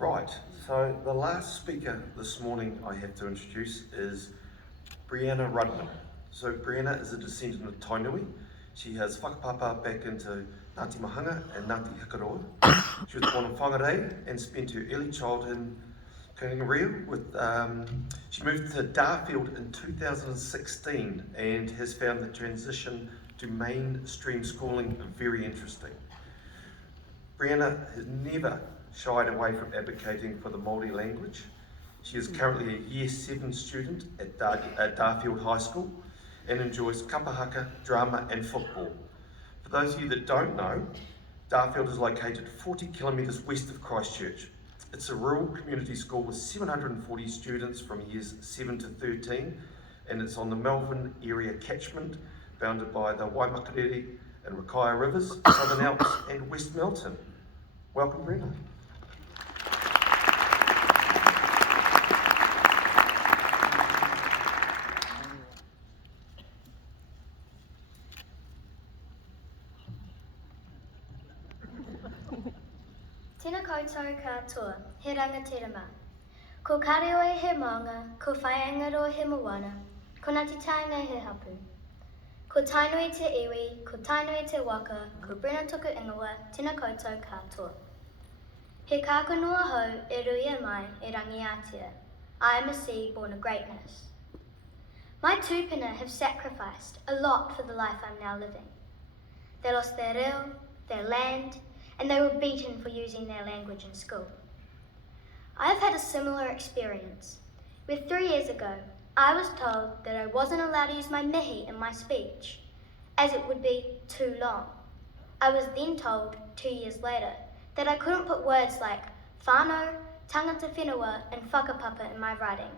Right, so the last speaker this morning I have to introduce is Brenna Rudman. So Brenna is a descendant of Tainui. She has whakapapa back into Ngāti Mahanga and Ngāti Hikaroa. She was born in Whangarei and spent her early childhood in kōrero. She moved to Darfield in 2016 and has found the transition to mainstream schooling very interesting. Brenna has never shied away from advocating for the Māori language. She is currently a Year 7 student at Darfield High School and enjoys kapahaka, drama and football. For those of you that don't know, Darfield is located 40 kilometres west of Christchurch. It's a rural community school with 740 students from years 7 to 13, and it's on the Melbourne area catchment, bounded by the Waimakariri and Rakaia rivers, Southern Alps and West Melton. Welcome, Brenna. Tēnā koutou katoa, he rangatira. Ko kareoe he maunga, ko whaiangaro he moana, ko Ngāti Tainga he hapu. Ko tainui te iwi, ko tainui te waka, ko Brenna tuku ingoa, tēnā koutou katoa. He kākanoa hou e ruia mai e rangiatia. I am a seed born of greatness. My tūpuna have sacrificed a lot for the life I'm now living. They lost their reo, their land, and they were beaten for using their language in school. I have had a similar experience, where 3 years ago, I was told that I wasn't allowed to use my mihi in my speech, as it would be too long. I was then told 2 years later that I couldn't put words like whānau, tangata whenua, and whakapapa in my writing.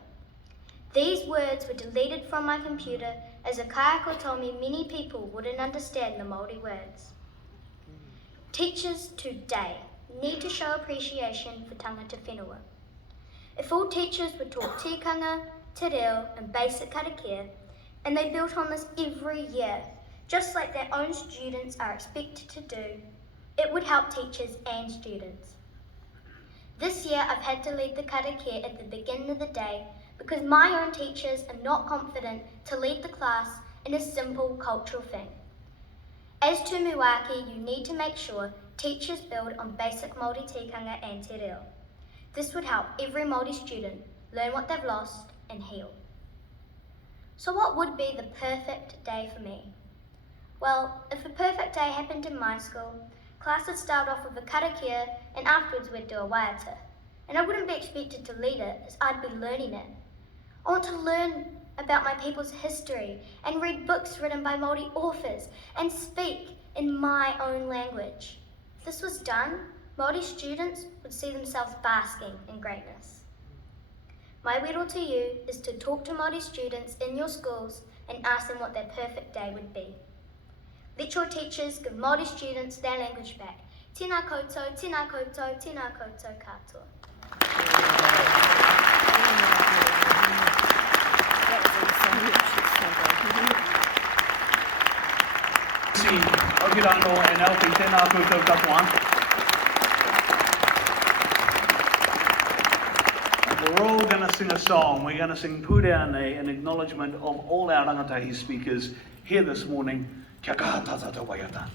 These words were deleted from my computer as a kaiako told me many people wouldn't understand the Māori words. Teachers today need to show appreciation for tangata whenua. If all teachers would talk tikanga, te reo and basic karakia, and they built on this every year, just like their own students are expected to do, it would help teachers and students. This year I've had to lead the karakia at the beginning of the day because my own teachers are not confident to lead the class in a simple cultural thing. As tumuaki, you need to make sure teachers build on basic Māori tikanga and te reo. This would help every Māori student learn what they've lost and heal. So what would be the perfect day for me? Well, if a perfect day happened in my school, class would start off with a karakia and afterwards we'd do a waiata. And I wouldn't be expected to lead it as I'd be learning it. I want to learn about my people's history and read books written by Māori authors and speak in my own language. If this was done, Māori students would see themselves basking in greatness. My wero to you is to talk to Māori students in your schools and ask them what their perfect day would be. Let your teachers give Māori students their language back. Tēnā koutou, tēnā koutou, tēnā koutou katoa. Okirano and Elfi, tēnā koutou katoa. We're all going to sing a song. We're going to sing Pūreanei in acknowledgement of all our rangatahi speakers here this morning. Kia kaha tata te waiata.